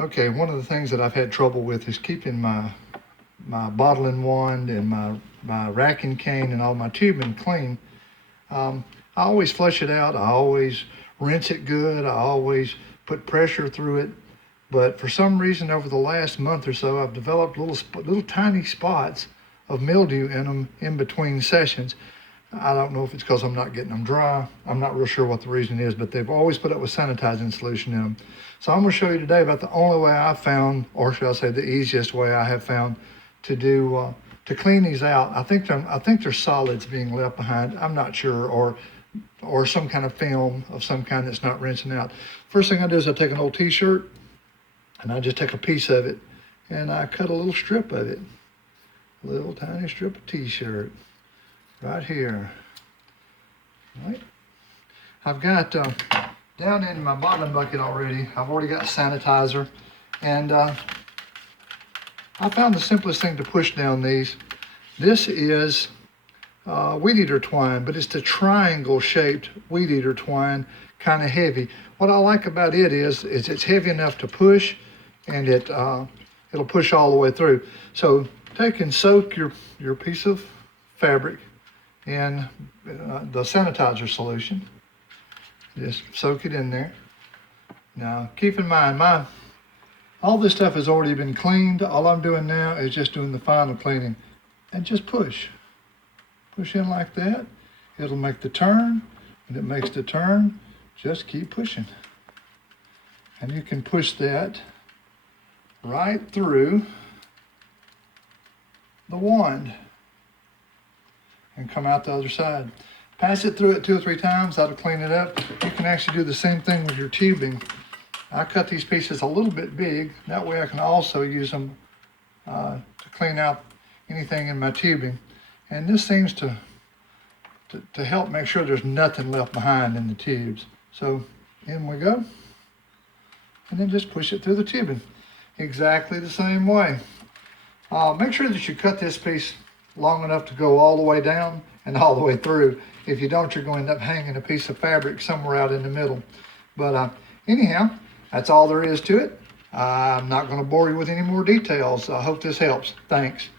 Okay, one of the things that I've had trouble with is keeping my bottling wand and my racking cane and all my tubing clean. I always flush it out. I always rinse it good. I always put pressure through it. But for some reason, over the last month or so, I've developed little tiny spots of mildew in them in between sessions. I don't know if it's because I'm not getting them dry. I'm not real sure what the reason is, but they've always put up with sanitizing solution in them. So I'm going to show you today about the only way I've found, or should I say the easiest way I have found to do to clean these out. I think they're solids being left behind. I'm not sure, or some kind of film of some kind that's not rinsing out. First thing I do is I take an old t-shirt and I just take a piece of it and I cut a little strip of it, a little tiny strip of t-shirt. Right here, right? I've got down in my bottom bucket already, I've already got sanitizer, and I found the simplest thing to push down these. This is weed eater twine, but it's the triangle shaped weed eater twine, kind of heavy. What I like about it is it's heavy enough to push, and it'll push all the way through. So take and soak your piece of fabric in the sanitizer solution. Just soak it in there. Now keep in mind, all this stuff has already been cleaned. All I'm doing now is just doing the final cleaning. And just push in like that. It'll make the turn. When it makes the turn, just keep pushing. And you can push that right through the wand and come out the other side. Pass it through it 2 or 3 times, that'll clean it up. You can actually do the same thing with your tubing. I cut these pieces a little bit big, that way I can also use them to clean out anything in my tubing. And this seems to help make sure there's nothing left behind in the tubes. So in we go, and then just push it through the tubing. Exactly the same way. Make sure that you cut this piece long enough to go all the way down and all the way through. If you don't, you're going to end up hanging a piece of fabric somewhere out in the middle. But anyhow, that's all there is to it. I'm not going to bore you with any more details. I hope this helps. Thanks.